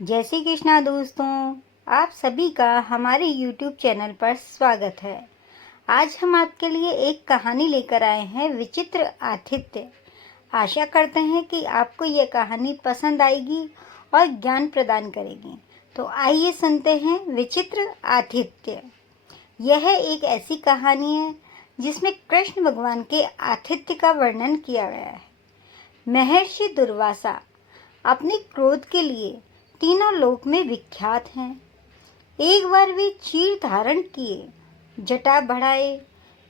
जय श्री कृष्णा दोस्तों, आप सभी का हमारे YouTube चैनल पर स्वागत है। आज हम आपके लिए एक कहानी लेकर आए हैं, विचित्र आतिथ्य। आशा करते हैं कि आपको ये कहानी पसंद आएगी और ज्ञान प्रदान करेगी। तो आइए सुनते हैं विचित्र आतिथ्य। यह एक ऐसी कहानी है जिसमें कृष्ण भगवान के आतिथ्य का वर्णन किया गया है। महर्षि दुर्वासा अपने क्रोध के लिए तीनों लोक में विख्यात हैं। एक बार वे चीर धारण किए, जटा बढ़ाए,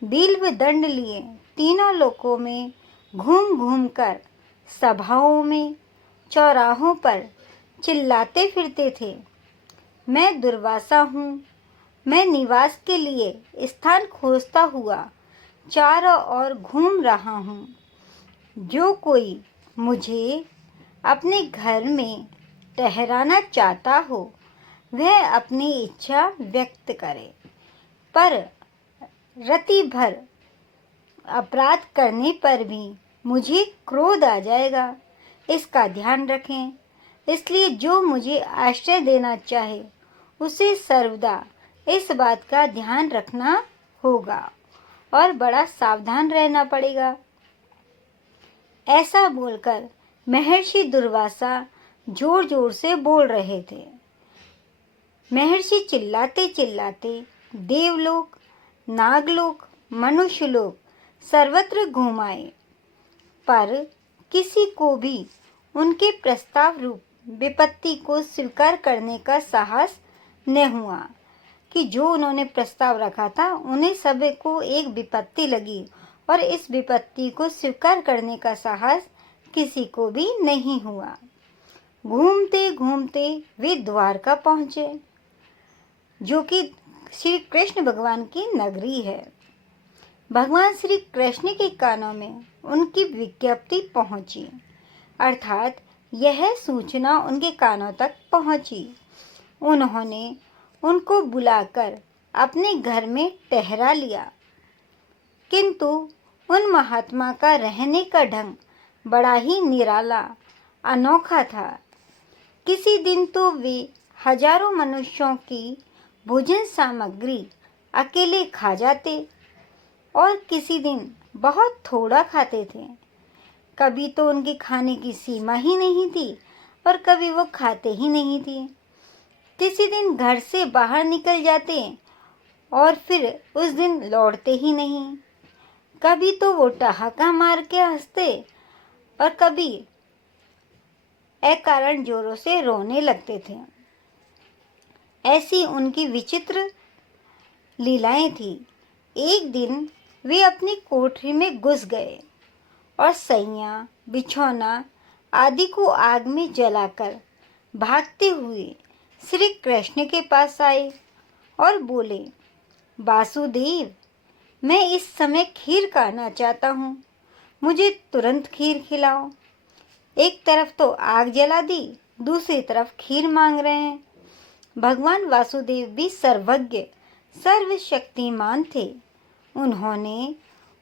बिल्व दंड लिए तीनों लोकों में घूम घूम कर सभाओं में, चौराहों पर चिल्लाते फिरते थे, मैं दुर्वासा हूँ, मैं निवास के लिए स्थान खोजता हुआ चारों ओर घूम रहा हूँ। जो कोई मुझे अपने घर में ठहराना चाहता हो वह अपनी इच्छा व्यक्त करे, पर रति भर अपराध करने पर भी मुझे क्रोध आ जाएगा, इसका ध्यान रखें। इसलिए जो मुझे आश्रय देना चाहे उसे सर्वदा इस बात का ध्यान रखना होगा और बड़ा सावधान रहना पड़ेगा। ऐसा बोलकर महर्षि दुर्वासा जोर जोर से बोल रहे थे। महर्षि चिल्लाते चिल्लाते देवलोक, नागलोक, मनुष्यलोक सर्वत्र घूम आए, पर किसी को भी उनके प्रस्ताव रूप विपत्ति को स्वीकार करने का साहस न हुआ। कि जो उन्होंने प्रस्ताव रखा था उन्हें सभी को एक विपत्ति लगी और इस विपत्ति को स्वीकार करने का साहस किसी को भी नहीं हुआ। घूमते घूमते वे द्वारका पहुंचे, जो कि श्री कृष्ण भगवान की नगरी है। भगवान श्री कृष्ण के कानों में उनकी विज्ञप्ति पहुंची, अर्थात यह सूचना उनके कानों तक पहुंची। उन्होंने उनको बुलाकर अपने घर में ठहरा लिया, किंतु उन महात्मा का रहने का ढंग बड़ा ही निराला, अनोखा था। किसी दिन तो वे हजारों मनुष्यों की भोजन सामग्री अकेले खा जाते और किसी दिन बहुत थोड़ा खाते थे। कभी तो उनके खाने की सीमा ही नहीं थी और कभी वो खाते ही नहीं थे। किसी दिन घर से बाहर निकल जाते और फिर उस दिन लौटते ही नहीं। कभी तो वो ठहाका मार के हंसते और कभी अकारण जोरों से रोने लगते थे। ऐसी उनकी विचित्र लीलाएं थी। एक दिन वे अपनी कोठरी में घुस गए और सैया, बिछौना आदि को आग में जलाकर भागते हुए श्री कृष्ण के पास आए और बोले, वासुदेव, मैं इस समय खीर खाना चाहता हूँ, मुझे तुरंत खीर खिलाओ। एक तरफ तो आग जला दी, दूसरी तरफ खीर मांग रहे हैं। भगवान वासुदेव भी सर्वज्ञ, सर्वशक्तिमान थे। उन्होंने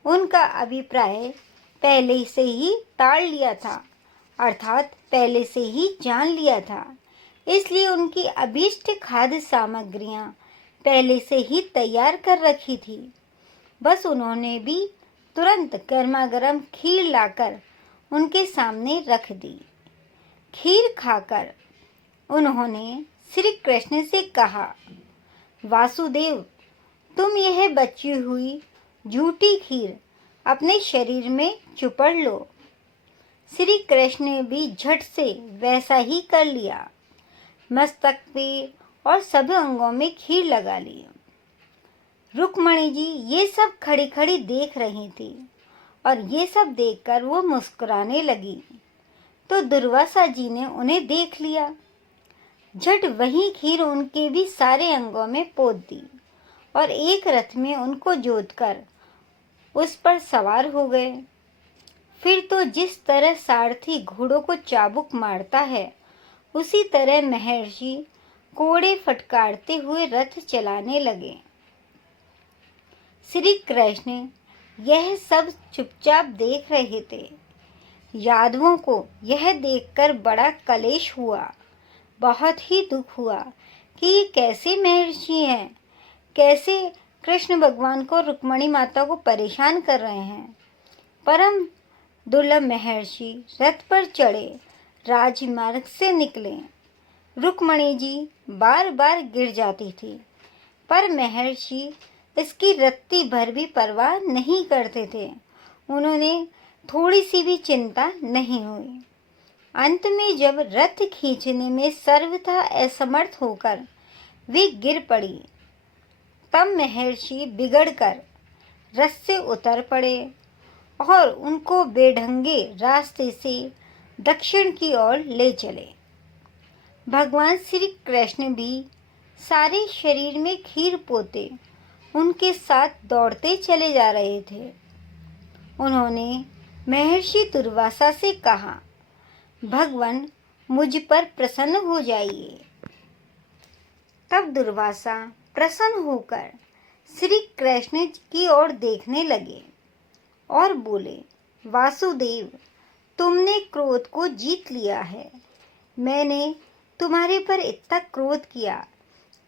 उनका अभिप्राय पहले से ही टाल लिया था, अर्थात पहले से ही जान लिया था। इसलिए उनकी अभीष्ट खाद्य सामग्रियां पहले से ही तैयार कर रखी थी। बस उन्होंने भी तुरंत गर्मा गर्म खीर लाकर उनके सामने रख दी। खीर खाकर उन्होंने श्री कृष्ण से कहा, वासुदेव, तुम यह बची हुई झूठी खीर अपने शरीर में चुपड़ लो। श्री कृष्ण ने भी झट से वैसा ही कर लिया। मस्तक पे और सभी अंगों में खीर लगा ली। रुक्मणी जी ये सब खड़ी खड़ी देख रही थी और ये सब देखकर वो मुस्कुराने लगी। तो दुर्वासा जी ने उन्हें देख लिया, झट वही खीर उनके भी सारे अंगों में पोत दी और एक रथ में उनको जोतकर उस पर सवार हो गए। फिर तो जिस तरह सारथी घोड़ों को चाबुक मारता है, उसी तरह महर्षि कोड़े फटकारते हुए रथ चलाने लगे। श्री कृष्ण यह सब चुपचाप देख रहे थे। यादवों को यह देखकर बड़ा कलेश हुआ। बहुत ही दुख हुआ कि ये कैसे महर्षि हैं, कैसे कृष्ण भगवान को रुक्मणी माता को परेशान कर रहे हैं। परम दुर्लभ महर्षि रथ पर चढ़े राजमार्ग से निकले। रुक्मणी जी बार बार गिर जाती थी, पर महर्षि इसकी रत्ती भर भी परवाह नहीं करते थे। उन्होंने थोड़ी सी भी चिंता नहीं हुई। अंत में जब रथ खींचने में सर्वथा असमर्थ होकर वे गिर पड़ी, तब महर्षि बिगड़कर रथ से उतर पड़े और उनको बेढंगे रास्ते से दक्षिण की ओर ले चले। भगवान श्री कृष्ण भी सारे शरीर में खीर पोते उनके साथ दौड़ते चले जा रहे थे। उन्होंने महर्षि दुर्वासा से कहा, भगवान मुझ पर प्रसन्न हो जाइए। तब दुर्वासा प्रसन्न होकर श्री कृष्ण की ओर देखने लगे और बोले, वासुदेव, तुमने क्रोध को जीत लिया है। मैंने तुम्हारे पर इतना क्रोध किया,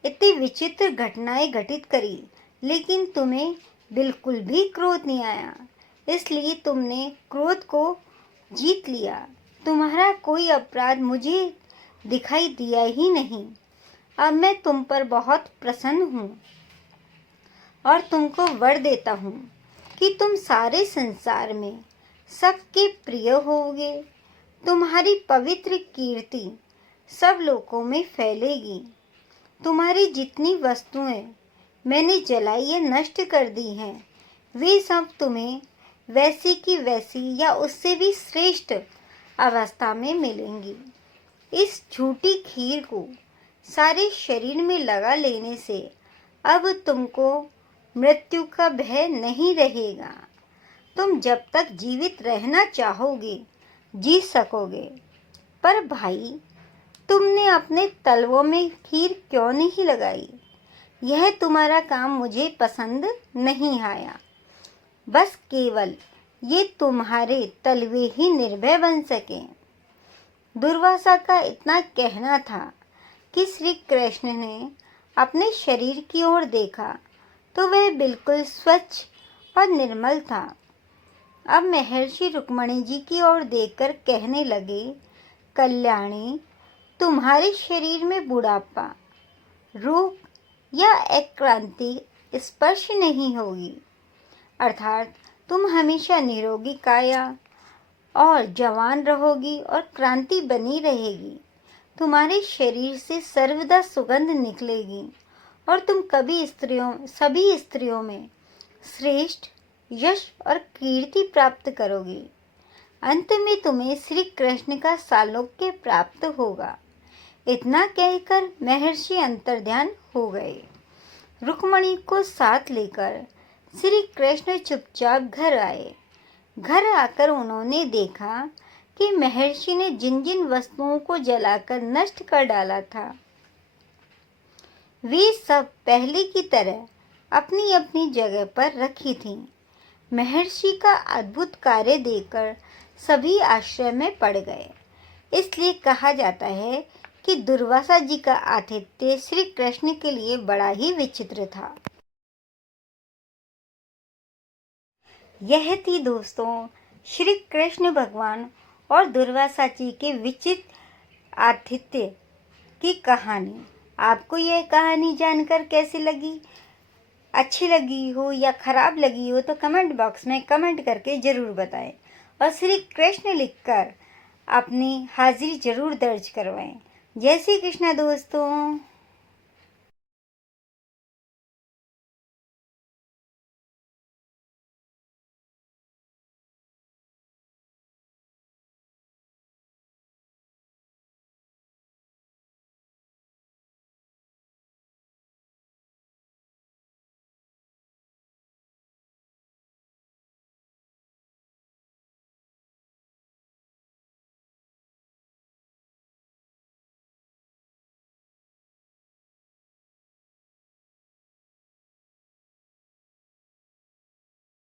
इतनी विचित्र घटनाएं घटित करी, लेकिन तुम्हें बिल्कुल भी क्रोध नहीं आया, इसलिए तुमने क्रोध को जीत लिया। तुम्हारा कोई अपराध मुझे दिखाई दिया ही नहीं। अब मैं तुम पर बहुत प्रसन्न हूँ और तुमको वर देता हूँ कि तुम सारे संसार में सबके प्रिय होगे। तुम्हारी पवित्र कीर्ति सब लोकों में फैलेगी। तुम्हारी जितनी वस्तुएं मैंने जलाई या नष्ट कर दी हैं, वे सब तुम्हें वैसी की वैसी या उससे भी श्रेष्ठ अवस्था में मिलेंगी। इस झूठी खीर को सारे शरीर में लगा लेने से अब तुमको मृत्यु का भय नहीं रहेगा। तुम जब तक जीवित रहना चाहोगे जी सकोगे। पर भाई, तुमने अपने तलवों में खीर क्यों नहीं लगाई? यह तुम्हारा काम मुझे पसंद नहीं आया। बस केवल ये तुम्हारे तलवे ही निर्भय बन सके। दुर्वासा का इतना कहना था कि श्री कृष्ण ने अपने शरीर की ओर देखा तो वह बिल्कुल स्वच्छ और निर्मल था। अब महर्षि रुक्मणी जी की ओर देखकर कहने लगे, कल्याणी, तुम्हारे शरीर में बुढ़ापा, रोग या आक्रांति स्पर्श नहीं होगी, अर्थात तुम हमेशा निरोगी काया और जवान रहोगी और क्रांति बनी रहेगी। तुम्हारे शरीर से सर्वदा सुगंध निकलेगी और तुम सभी स्त्रियों में श्रेष्ठ यश और कीर्ति प्राप्त करोगी। अंत में तुम्हें श्री कृष्ण का सालोक्य प्राप्त होगा। इतना कहकर महर्षि अंतर्ध्यान हो गए। रुक्मणी को साथ लेकर श्री कृष्ण चुपचाप घर आए। घर आकर उन्होंने देखा कि महर्षि ने जिन जिन वस्तुओं को जलाकर नष्ट कर डाला था, वे सब पहले की तरह अपनी अपनी जगह पर रखी थीं। महर्षि का अद्भुत कार्य देखकर सभी आश्चर्य में पड़ गए। इसलिए कहा जाता है कि दुर्वासा जी का आतिथ्य श्री कृष्ण के लिए बड़ा ही विचित्र था। यह थी दोस्तों श्री कृष्ण भगवान और दुर्वासा जी के विचित्र आतिथ्य की कहानी। आपको यह कहानी जानकर कैसी लगी? अच्छी लगी हो या खराब लगी हो तो कमेंट बॉक्स में कमेंट करके ज़रूर बताएं और श्री कृष्ण लिखकर अपनी हाजिरी ज़रूर दर्ज करवाएं। जय श्री कृष्ण दोस्तों।